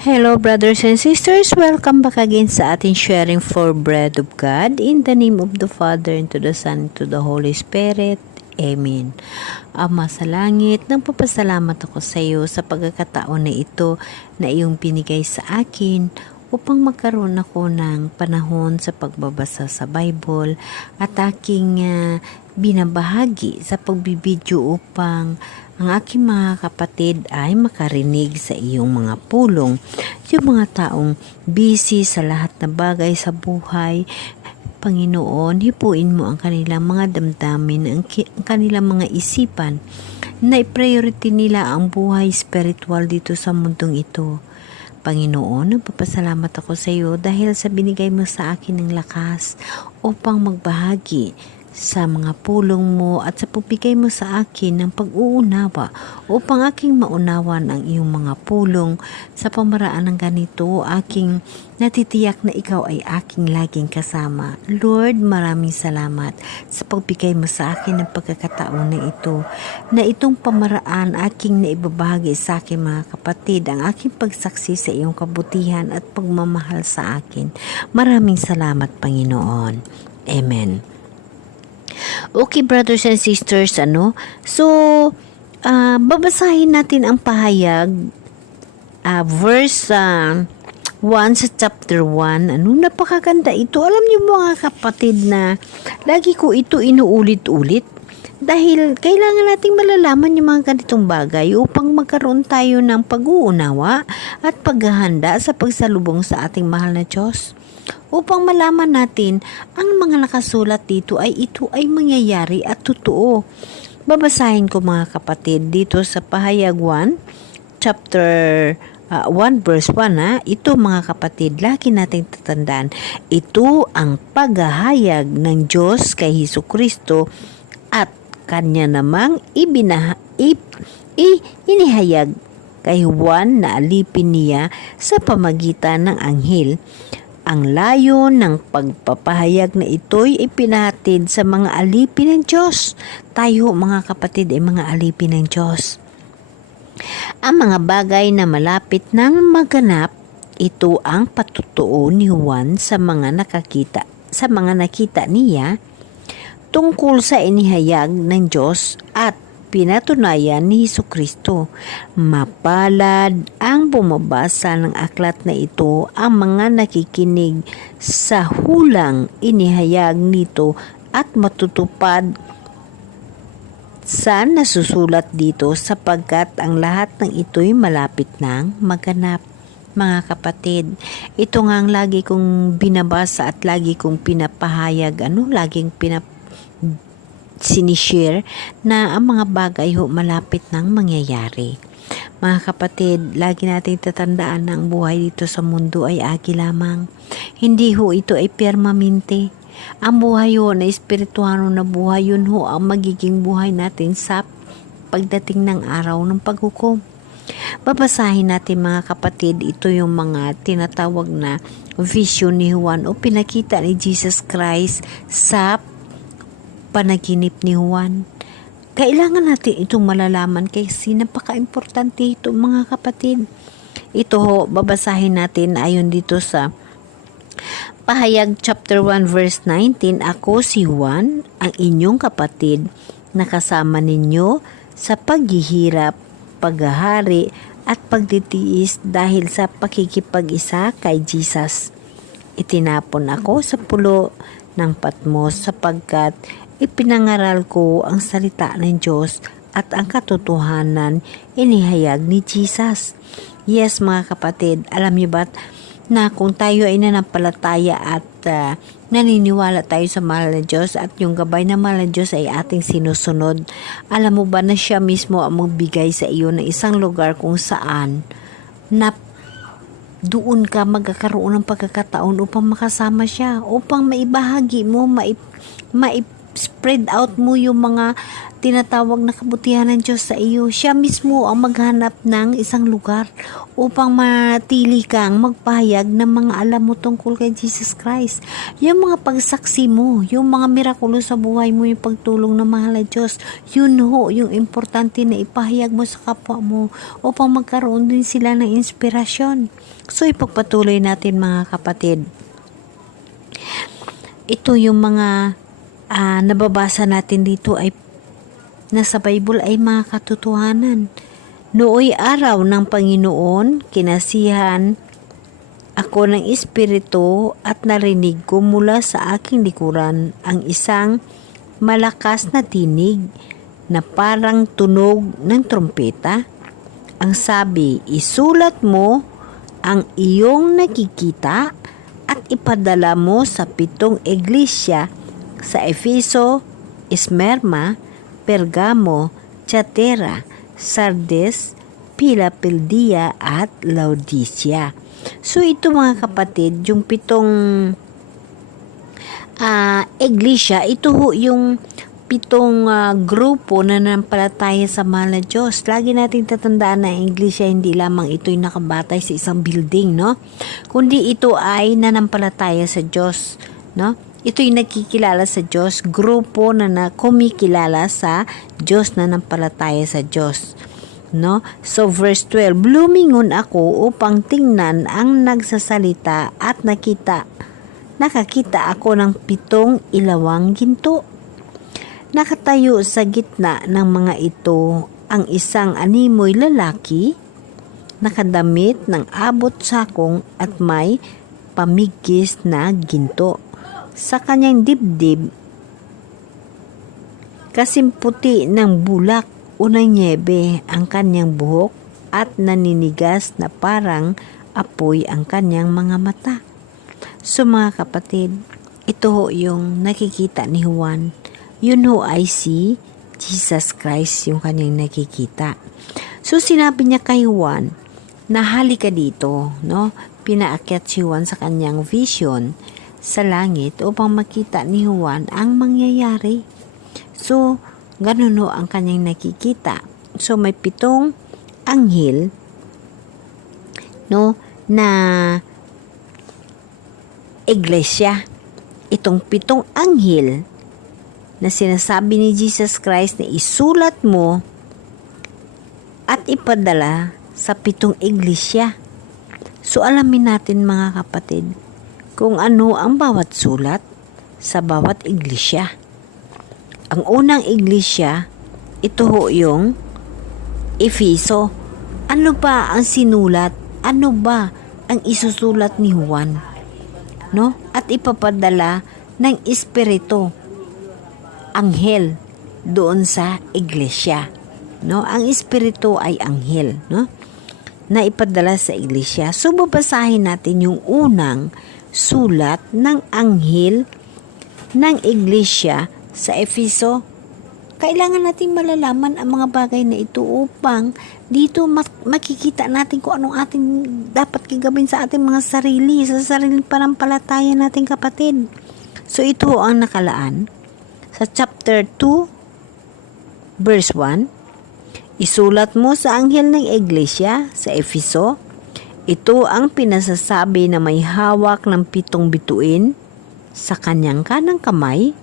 Hello brothers and sisters, welcome back again sa ating sharing for bread of God in the name of the Father and to the Son and to the Holy Spirit. Amen. Ama sa langit, nagpapasalamat ako sa iyo sa pagkakataon na ito na iyong binigay sa akin upang magkaroon ako ng panahon sa pagbabasa sa Bible at aking binabahagi sa pagbibideo upang ang aking mga kapatid ay makarinig sa iyong mga pulong. Yung mga taong busy sa lahat na bagay sa buhay, Panginoon, hipuin mo ang kanilang mga damdamin, ang kanilang mga isipan, na i-priority nila ang buhay spiritual dito sa mundong ito. Panginoon, nagpapasalamat ako sa iyo dahil sa binigay mo sa akin ng lakas upang magbahagi sa mga pulong mo at sa pagbigay mo sa akin ng pag-uunawa upang aking maunawan ang iyong mga pulong sa pamaraan ng ganito aking natitiyak na ikaw ay aking laging kasama. Lord, maraming salamat sa pagbigay mo sa akin ng pagkakataon na ito, na itong pamaraan aking naibabahagi sa aking mga kapatid, ang aking pagsaksi sa iyong kabutihan at pagmamahal sa akin. Maraming salamat, Panginoon. Amen. Okay, brothers and sisters, babasahin natin ang pahayag, verse 1 sa chapter 1. Napakaganda ito. Alam niyo mga kapatid na lagi ko ito inuulit-ulit dahil kailangan nating malalaman yung mga ganitong bagay upang magkaroon tayo ng pag-uunawa at paghahanda sa pagsalubong sa ating mahal na Diyos. Upang malaman natin ang mga nakasulat dito ay ito ay mangyayari at totoo. Babasahin ko mga kapatid dito sa pahayag 1, chapter 1 verse 1. Ito mga kapatid, lagi nating tatandaan. Ito ang paghahayag ng Diyos kay Hesukristo at kanya namang inihayag kay Juan na alipin niya sa pamagitan ng anghel. Ang layo ng pagpapahayag na ito'y ipinahatid sa mga alipin ng Diyos. Tayo mga kapatid ay mga alipin ng Diyos. Ang mga bagay na malapit nang maganap, ito ang patutuo ni Juan sa mga nakita niya tungkol sa inihayag ng Diyos at pinatunayan ni Hesukristo. Mapalad ang bumabasa ng aklat na ito, ang mga nakikinig sa hulang inihayag nito at matutupad sa nasusulat dito sapagkat ang lahat ng ito'y malapit nang maganap. Mga kapatid, ito nga ang lagi kong binabasa at lagi kong pinapahayag, laging sinishare na ang mga bagay malapit nang mangyayari. Mga kapatid, lagi natin tatandaan na ang buhay dito sa mundo ay agi lamang. Hindi ito ay permanente. Ang buhay na espirituano na buhay, yun ang magiging buhay natin sa pagdating ng araw ng paghukom. Babasahin natin mga kapatid, ito yung mga tinatawag na vision ni Juan o pinakita ni Jesus Christ sa panaginip ni Juan. Kailangan natin itong malalaman kasi napaka-importante ito mga kapatid. Ito babasahin natin ayon dito sa pahayag chapter 1 verse 19. Ako si Juan, ang inyong kapatid, nakasama ninyo sa paghihirap, paghahari at pagtitiis dahil sa pakikipag-isa kay Jesus. Itinapon ako sa pulo ng Patmos sapagkat ipinangaral ko ang salita ng Diyos at ang katotohanan inihayag ni Jesus. Yes mga kapatid, alam niyo ba na kung tayo ay nanampalataya at naniniwala tayo sa mahal na Diyos at yung gabay na mahal na Diyos ay ating sinusunod, alam mo ba na siya mismo ang magbigay sa iyo ng isang lugar kung saan na doon ka magkakaroon ng pagkakataon upang makasama siya, upang maibahagi mo, spread out mo yung mga tinatawag na kabutihan ng Diyos sa iyo. Siya mismo ang maghanap ng isang lugar upang matili kang magpahayag ng mga alam mo tungkol kay Jesus Christ. Yung mga pagsaksi mo, yung mga mirakulo sa buhay mo, yung pagtulong ng mahal na Diyos, yun ho, yung importante na ipahayag mo sa kapwa mo upang magkaroon din sila ng inspirasyon. So, ipagpatuloy natin mga kapatid. Ito yung mga nababasa natin dito ay nasa Bible ay mga katotohanan. Nooy araw ng Panginoon, kinasihan ako ng Espiritu at narinig ko mula sa aking likuran ang isang malakas na tinig na parang tunog ng trompeta. Ang sabi, isulat mo ang iyong nakikita at ipadala mo sa 7 iglesia sa Efeso, Esmerma, Pergamo, Thyatira, Sardes, Philadelphia at Laodicea. So ito mga kapatid, yung 7 iglesia, ito ho yung 7 grupo na nanampalataya sa mahal na Diyos. Lagi nating tatandaan na ang iglesia hindi lamang ito'y nakabatay sa isang building, no? Kundi ito ay nanampalataya sa Diyos, no? Ito'y nagkikilala sa Diyos, grupo na kumikilala sa Diyos, na nampalataya sa Diyos. No? So verse 12, lumingon ako upang tingnan ang nagsasalita at nakakita ako ng 7 ilawang ginto. Nakatayo sa gitna ng mga ito ang isang animoy lalaki, nakadamit ng abot sakong at may pamigkis na ginto. Sa kanyang dibdib, kasimputi ng bulak o ng nyebe ang kanyang buhok at naninigas na parang apoy ang kanyang mga mata. So mga kapatid, ito ho yung nakikita ni Juan. Yun ho ay si Jesus Christ yung kanyang nakikita. So sinabi niya kay Juan na halika dito, no? Pinaakyat si Juan sa kanyang vision sa langit upang makita ni Juan ang mangyayari. So, ganun ho ang kanyang nakikita. So, may 7 anghel, no, na iglesia. Itong 7 anghel na sinasabi ni Jesus Christ na isulat mo at ipadala sa 7 iglesia. So, alamin natin mga kapatid, kung ano ang bawat sulat sa bawat iglesia. Ang unang iglesia, ito ho yung Efeso. Ano ba ang sinulat? Ano ba ang isusulat ni Juan? No? At ipapadala ng Espiritu, anghel, doon sa iglesia. No? Ang Espiritu ay anghel, no? Na ipadala sa iglesia. So, babasahin natin yung unang sulat ng anghel ng iglesia sa Efeso. Kailangan nating malalaman ang mga bagay na ito upang dito makikita natin kung anong ating dapat gagawin sa ating mga sarili, sa sariling panampalataya nating kapatid. So ito ang nakalaan sa chapter 2 verse 1. Isulat mo sa anghel ng iglesia sa Efeso, ito ang pinasasabi na may hawak ng 7 bituin sa kanyang kanang kamay,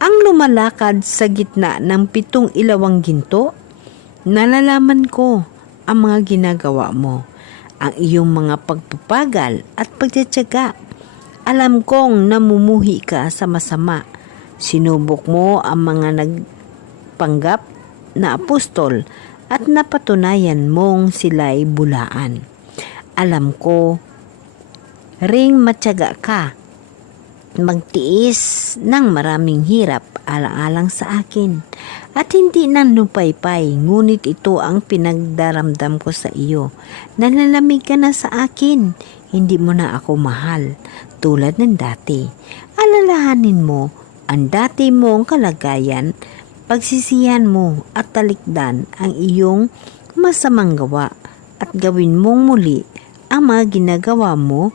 ang lumalakad sa gitna ng 7 ilawang ginto. Nalalaman ko ang mga ginagawa mo, ang iyong mga pagpapagal at pagtitiyaga. Alam kong namumuhi ka sa masama. Sinubok mo ang mga nagpanggap na apostol at napatunayan mong sila'y bulaan. Alam ko ring matyaga ka, magtiis ng maraming hirap alang-alang sa akin, at hindi nang lupaypay, ngunit ito ang pinagdaramdam ko sa iyo. Nalalamig ka na sa akin, hindi mo na ako mahal tulad ng dati. Alalahanin mo ang dati mong kalagayan, pagsisihan mo at talikdan ang iyong masamang gawa at gawin mong muli ang mga ginagawa mo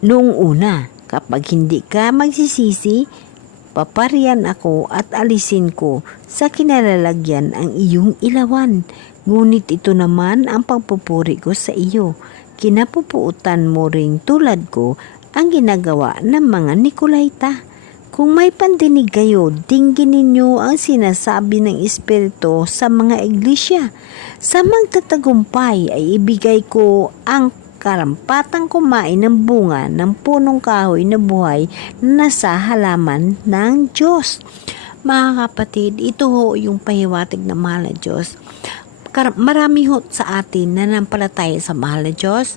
noong una. Kapag hindi ka magsisisi, paparian ako at alisin ko sa kinalalagyan ang iyong ilawan. Ngunit ito naman ang pagpupuri ko sa iyo. Kinapupuutan mo ring tulad ko ang ginagawa ng mga Nikolaita. Kung may pandinig kayo, dinggin ninyo ang sinasabi ng Espiritu sa mga iglesia. Sa magtatagumpay ay ibigay ko ang karampatang kumain ng bunga ng punong kahoy na buhay na nasa halaman ng Diyos. Mga kapatid, ito ho yung pahiwatig na mahal na Diyos. Marami ho sa atin na nampalataya sa mahal na Diyos.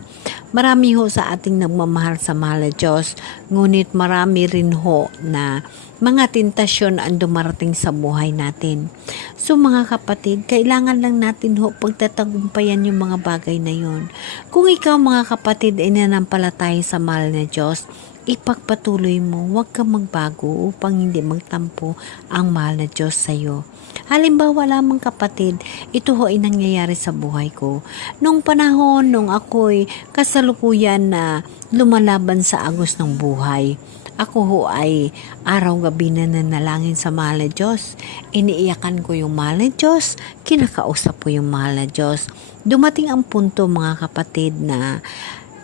Marami ho sa ating nagmamahal sa mahal na Diyos. Ngunit marami rin ho na mga tentasyon ang dumarating sa buhay natin. So mga kapatid, kailangan lang natin ho pagtatagumpayan yung mga bagay na yon. Kung ikaw mga kapatid ay nanampalataya sa mahal na Diyos, ipagpatuloy mo, huwag kang magbago upang hindi magtampo ang mahal na Diyos sa iyo. Halimbawa lamang kapatid, ito ho ay nangyayari sa buhay ko. Nung panahon, nung ako'y kasalukuyan na lumalaban sa agos ng buhay, ako ho ay araw-gabi na nanalangin sa mahal na Diyos. Iniiyakan ko yung mahal na Diyos, kinakausap ko yung mahal na Diyos. Dumating ang punto mga kapatid na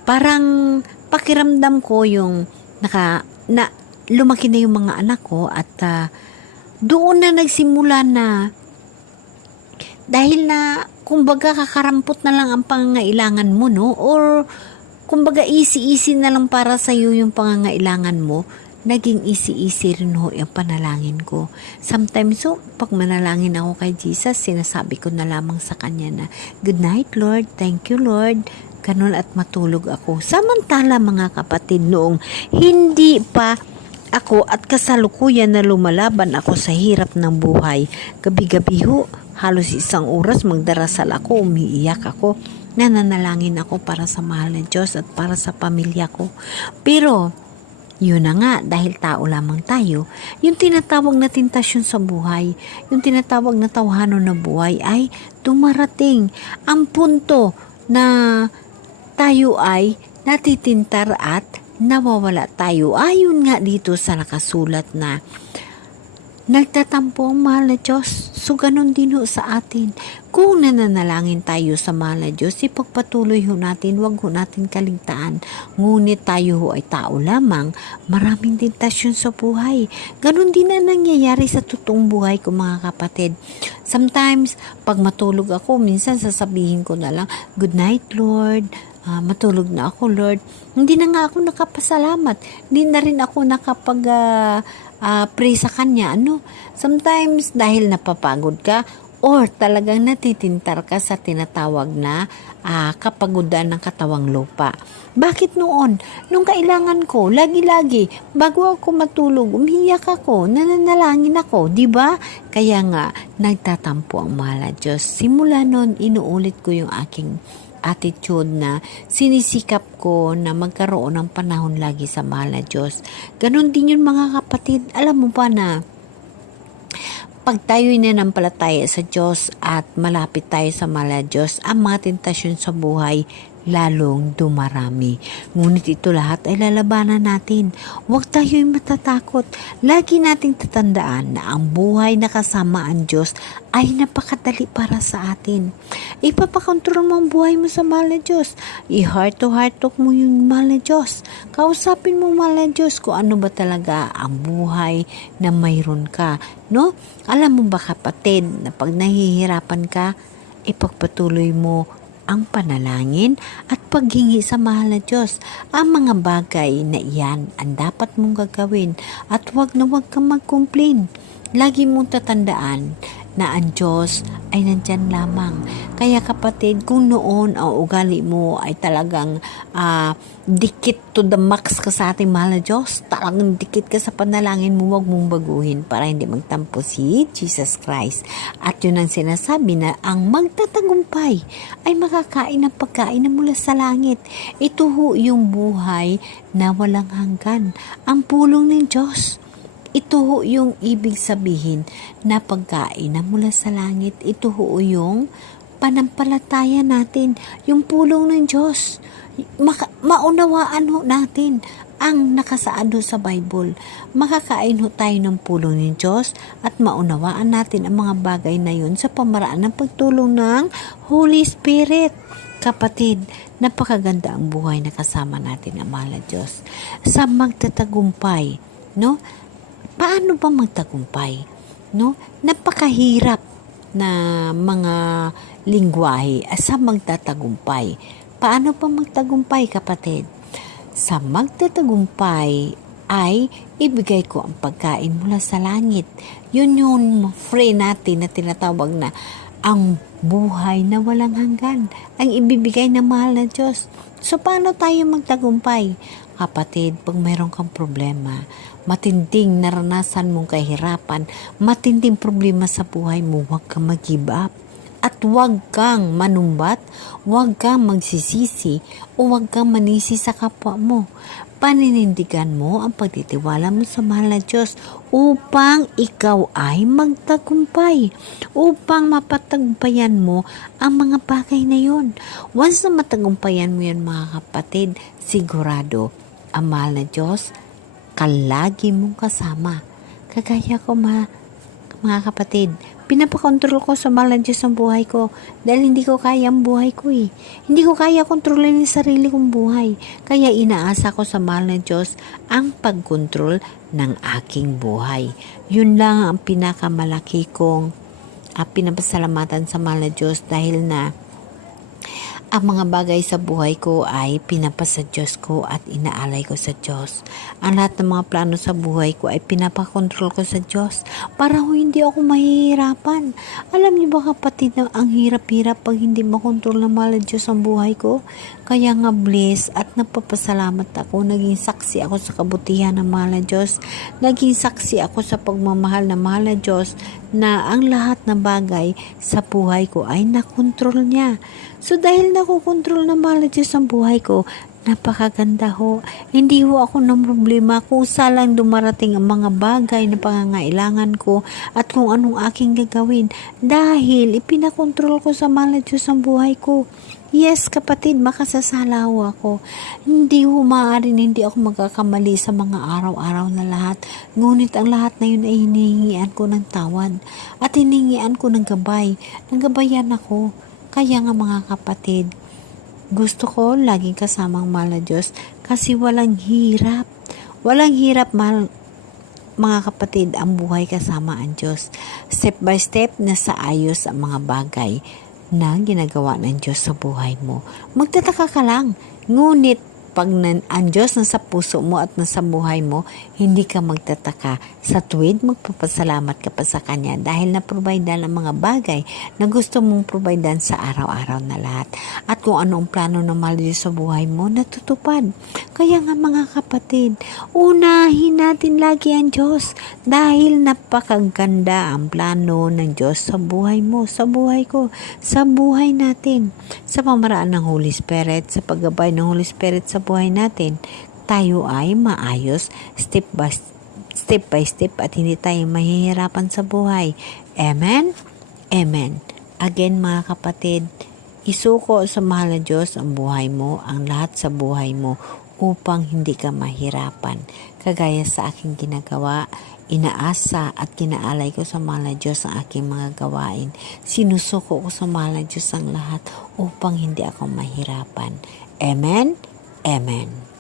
parang pakiramdam ko yung lumaki na yung mga anak ko at doon na nagsimula na dahil na kumbaga kakarampot na lang ang pangangailangan mo, no? Or kumbaga easy-easy na lang para sa iyo yung pangangailangan mo, naging easy-easy rin ho yung panalangin ko. Sometimes pag manalangin ako kay Jesus, sinasabi ko na lamang sa Kanya na, "Good night, Lord. Thank you, Lord." Ganun at matulog ako. Samantala mga kapatid, noong hindi pa ako at kasalukuyan na lumalaban ako sa hirap ng buhay, gabi-gabi ho, halos isang oras magdarasal ako, umiiyak ako, nananalangin ako para sa mahal ng Diyos at para sa pamilya ko. Pero yun na nga, dahil tao lamang tayo, yung tinatawag na tentasyon sa buhay, yung tinatawag na tawhanon na buhay ay dumarating. Ang punto na tayo ay natitintar at nawawala tayo. Ayon nga dito sa nakasulat na nagtatampo ang mahal na Diyos. So ganun din ho sa atin. Kung nananalangin tayo sa mahal na Diyos, ipagpatuloy ho natin, wag ho natin kaligtaan. Ngunit tayo ho ay tao lamang, maraming tentasyon sa buhay. Ganun din na nangyayari sa totoong buhay ko mga kapatid. Sometimes, pag matulog ako, minsan sasabihin ko na lang, "Good night, Lord." Matulog na ako, Lord. Hindi na nga ako nakapasalamat. Hindi na rin ako pray sa Kanya. Sometimes, dahil napapagod ka, or talagang natitintar ka sa tinatawag na kapagudan ng katawang lupa. Bakit noon? Nung kailangan ko, lagi-lagi, bago ako matulog, umiiyak ako, nananalangin ako, di ba? Kaya nga, nagtatampo ang mahal na Diyos. Simula noon, inuulit ko yung aking attitude na sinisikap ko na magkaroon ng panahon lagi sa mahal na Diyos. Ganon din yun mga kapatid. Alam mo ba na pag tayo'y nanampalataya sa Diyos at malapit tayo sa mahal na Diyos, ang mga tentasyon sa buhay lalong dumarami. Ngunit ito lahat ay lalabanan natin. Huwag tayo'y matatakot. Lagi nating tatandaan na ang buhay na kasama ang Diyos ay napakadali para sa atin. Ipapakontrol mo ang buhay mo sa mahal na Diyos. I-heart to heart talk mo yung mahal na Diyos. Kausapin mo mahal na Diyos kung ano ba talaga ang buhay na mayroon ka. No? Alam mo ba kapatid na pag nahihirapan ka, ipagpatuloy mo ang panalangin at paghingi sa mahal na Diyos. Ang mga bagay na iyan ang dapat mong gagawin at wag kang mag-complain. Lagi mong tatandaan na ang Diyos ay nandyan lamang. Kaya kapatid, kung noon ang ugali mo ay talagang dikit to the max ka sa ating mahal na Diyos, talagang dikit ka sa panalangin mo, wag mong baguhin para hindi magtampo si Jesus Christ. At yun ang sinasabi na ang magtatagumpay ay makakain ng pagkain na mula sa langit. Ito ho yung buhay na walang hanggan. Ang pulong ng Diyos. Ito ho yung ibig sabihin na pagkain na mula sa langit. Ito ho yung panampalataya natin, yung pulong ng Diyos. Maunawaan ho natin ang nakasaad sa Bible. Makakain ho tayo ng pulong ng Diyos at maunawaan natin ang mga bagay na yun sa pamaraan ng pagtulong ng Holy Spirit. Kapatid, napakaganda ang buhay na kasama natin ang mahal na Diyos. Sa magtatagumpay, no? Paano ba magtagumpay? No? Napakahirap na mga lingwahe sa magtatagumpay. Paano pa magtagumpay, kapatid? Sa magtatagumpay ay ibigay ko ang pagkain mula sa langit. Yun yung free natin na tinatawag na ang buhay na walang hanggan, ang ibibigay ng mahal na Diyos. So, paano tayo magtagumpay? Kapatid, pag mayroon kang problema, matinding naranasan mong kahirapan, matinding problema sa buhay mo, huwag kang mag-give up. At huwag kang manumbat, huwag kang magsisisi, o huwag kang manisi sa kapwa mo. Paninindigan mo ang pagtitiwala mo sa mahal na Diyos upang ikaw ay magtagumpay, upang mapatagumpayan mo ang mga bagay na yon. Once na matagumpayan mo yan, mga kapatid, sigurado ang mahal na Diyos kalagi mong kasama. Kagaya ko, mga kapatid, pinapakontrol ko sa mahal na Diyos ang buhay ko dahil hindi ko kaya ang buhay ko eh. Hindi ko kaya kontrolin yung sarili kong buhay. Kaya inaasa ko sa mahal na Diyos ang pagkontrol ng aking buhay. Yun lang ang pinakamalaki kong pinapasalamatan sa mahal na Diyos dahil na ang mga bagay sa buhay ko ay pinapasa Diyos ko at inaalay ko sa Diyos. Ang lahat ng mga plano sa buhay ko ay pinapakontrol ko sa Diyos para hindi ako mahihirapan. Alam niyo ba, kapatid, na ang hirap-hirap pag hindi makontrol ng mahal na Diyos ang buhay ko? Kaya nga bless at nagpapasalamat ako. Naging saksi ako sa kabutihan ng mahal na Diyos. Naging saksi ako sa pagmamahal ng mahal na Diyos na ang lahat ng bagay sa buhay ko ay nakontrol niya. So dahil nakokontrol ng mahal na Diyos ang buhay ko, napakaganda ho. Hindi ho ako ng problema kung salang dumarating ang mga bagay na pangangailangan ko at kung anong aking gagawin. Dahil ipinakontrol ko sa mahal na Diyos ang buhay ko. Yes, kapatid, makasasala ho ako. Hindi ho maaaring hindi ako magkakamali sa mga araw-araw na lahat. Ngunit ang lahat na yun ay hinihingian ko ng tawad. At hinihingian ko ng gabay. Nanggabayan ako. Kaya nga, mga kapatid, gusto ko laging kasamang mahal na Diyos kasi walang hirap. Walang hirap, mga kapatid, ang buhay kasama ang Diyos. Step by step, nasa ayos ang mga bagay na ginagawa ng Diyos sa buhay mo. Magtataka ka lang, ngunit pag ang Diyos nasa puso mo at nasa buhay mo, hindi ka magtataka. Sa tuwid, magpapasalamat ka pa sa Kanya dahil na-providean ang mga bagay na gusto mong providean sa araw-araw na lahat. At kung ano ang plano ng mahal Diyos sa buhay mo, natutupad. Kaya nga, mga kapatid, unahin natin lagi ang Diyos dahil napakaganda ang plano ng Diyos sa buhay mo, sa buhay ko, sa buhay natin. Sa pamaraan ng Holy Spirit, sa paggabay ng Holy Spirit sa buhay natin, tayo ay maayos step by step at hindi tayo mahihirapan sa buhay. Amen? Amen. Again, mga kapatid, isuko sa mahal na Diyos ang buhay mo, ang lahat sa buhay mo upang hindi ka mahirapan. Kagaya sa aking ginagawa, inaasa at kinaalay ko sa mahal na Diyos ang aking mga gawain. Sinusuko ko sa mahal na Diyos ang lahat upang hindi ako mahirapan. Amen? Amen.